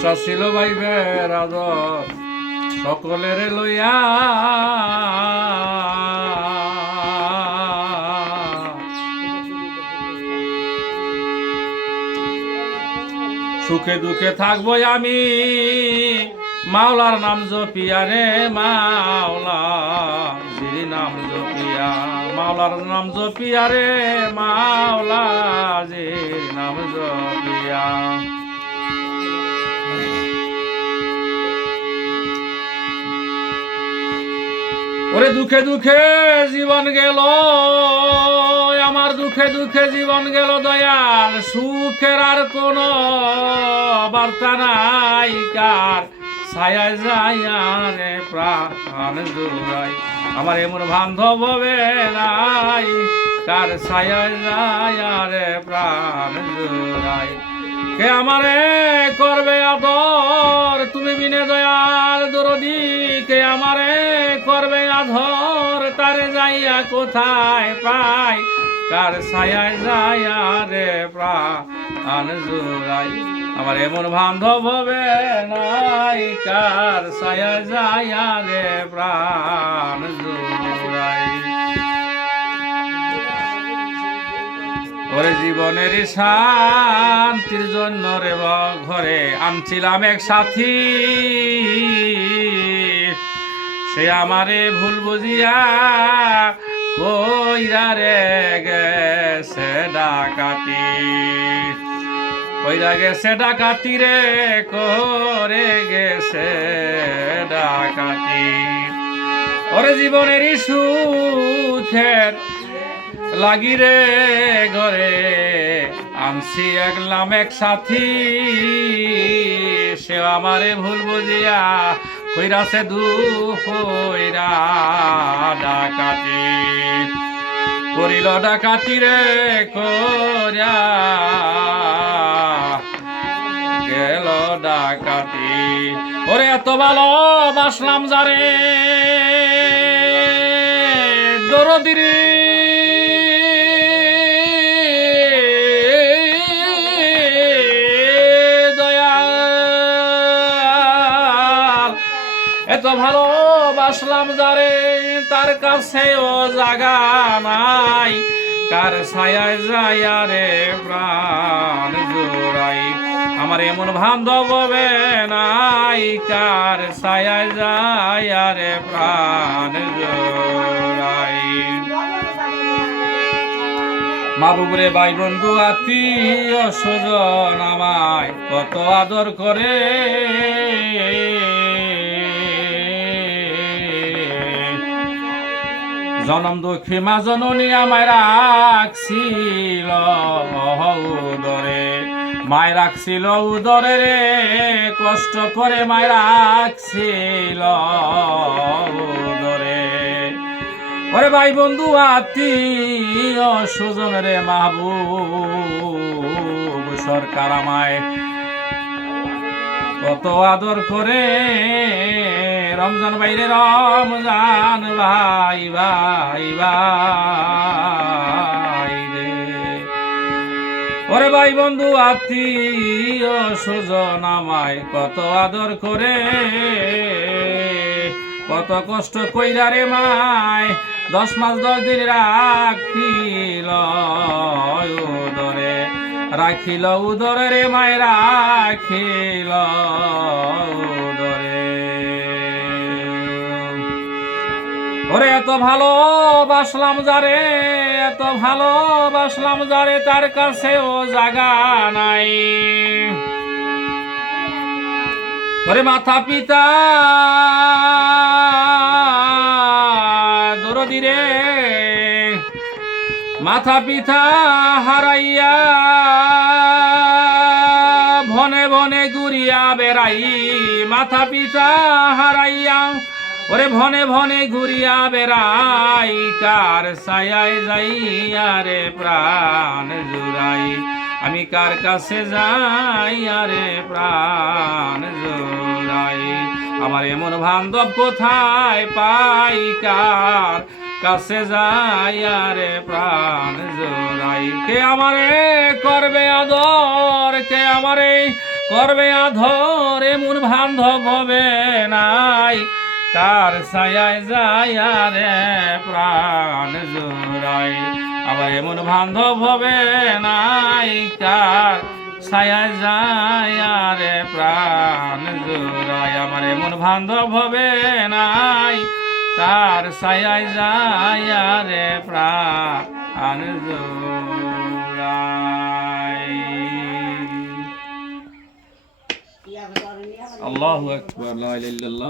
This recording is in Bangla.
আশা ছিল ভাইবের আদর সকলের লইয়া, সুখে দুঃখে থাকবো আমি মাওলার নাম জপিয়া রে মাওলা জির নাম জপিয়া, মাওলার নাম জপিয়া রে মাওলা জির নাম জপিয়া। ওরে দুঃখে দুঃখে জীবন গেল আমার, দুঃখে দুঃখে জীবন গেল দয়াল, সুখের আর কোন বার্তা নাই, কার ছায়া যায় রে প্রাণ জুড়াই, আমার এমন বান্ধব হবে নাই, কার ছায়া যায় রে প্রাণ জুড়াই। কে আমারে করবে আদর তুমি বিনে দয়াল দরদি, কে আমারে করবে আধর তারে যাইয়া কোথায় পাই, কার ছায়ায় যাইয়া রে প্রাণ জুড়াই, আমার এমন বান্ধব হবে নাই, কার ছায়ায় যাইয়া রে প্রাণ জুড়াই। ওরে জীবনের শান্তির জন্য রে ঘরে আনছিলাম এক সাথী, সে আমারে ভুল বুঝিয়া কইরা রে গেছে ডাকাতি, কইরা গেছে ডাকাতি রে করে গেছে ডাকাতি। ওরে জীবনের সুখের লাগি রে ঘরে আনছি একলাম এক সাথী, সে আমারে ভুল বুঝিয়া কইরাছে দুপইরা ডাকাতি, করিল ডাকাতি রে করিয়া গেল ডাকাতি। ওরে এত ভালোবাসলাম যারে দরদিরে এত ভালোবাসলাম যারে তার কাছেও জাগা নাই, কার ছায়ায় যাইয়া রে প্রাণ জোড়াই, আমার এমন বান্ধব হবে নাই, কার ছায়ায় যাইয়া রে প্রাণ জোড়াই। মাহবুবরে ভাই বন্ধু আত্মীয় স্বজন আমায় কত আদর করে, জনম দুঃখী মা জননী আমায় রাখছিল উদরে, মায় রাখছিল উদরে রে কষ্ট করে মায় রাখছিল উদরে। ওরে ভাই বন্ধু আত্মীয় সুজন রে মাহবুব সরকার আমায় কত আদর করে, রমজান বাইরে রমজান ভাই ভাই ভাই রে। ওরে ভাই বন্ধু আত্মীয় সুজন আমায় কত আদর করে, কত কষ্ট কইরা রে মায় 10 মাস 10 দিন রাখিল উদরে, রাখিল উদরে রে মায় রাখিল উদরে। ওরে এত ভালোবাসলাম যারে, এত ভালোবাসলাম যারে তার কাছেও জাগা নাই, ওরে মাথা পিতা দরদি রে, মাথা পিতা হারাইয়া বনে বনে ঘুরিয়া বেড়াই, মাথা পিতা হারাইয়া ওরে বনে বনে ঘুরিয়া বেড়াই, কার ছায়ায় যাইয়া রে প্রাণ জুড়াই, আমি কার কাছে যাইয়া রে প্রাণ জুড়াই, আমার এমন বান্ধব কোথায় পাই, কার কাছে যাইয়া রে প্রাণ জোড়াই। কে আমারে করবে আদর, কে আমারে করবে আধর এমন বান্ধব হবে নাই, কার ছায়ায় যায় রে প্রাণ জোড়ায়। আবার এমন বান্ধব হবে নাই, কার ছায়ায় যায় রে প্রাণ জোড়ায়। আমার এমন বান্ধব হবে নাই, কার ছায়ায় যায় রে প্রাণ জোড়ায়। আল্লাহু আকবার, লা ইলাহা ইল্লাল্লাহ।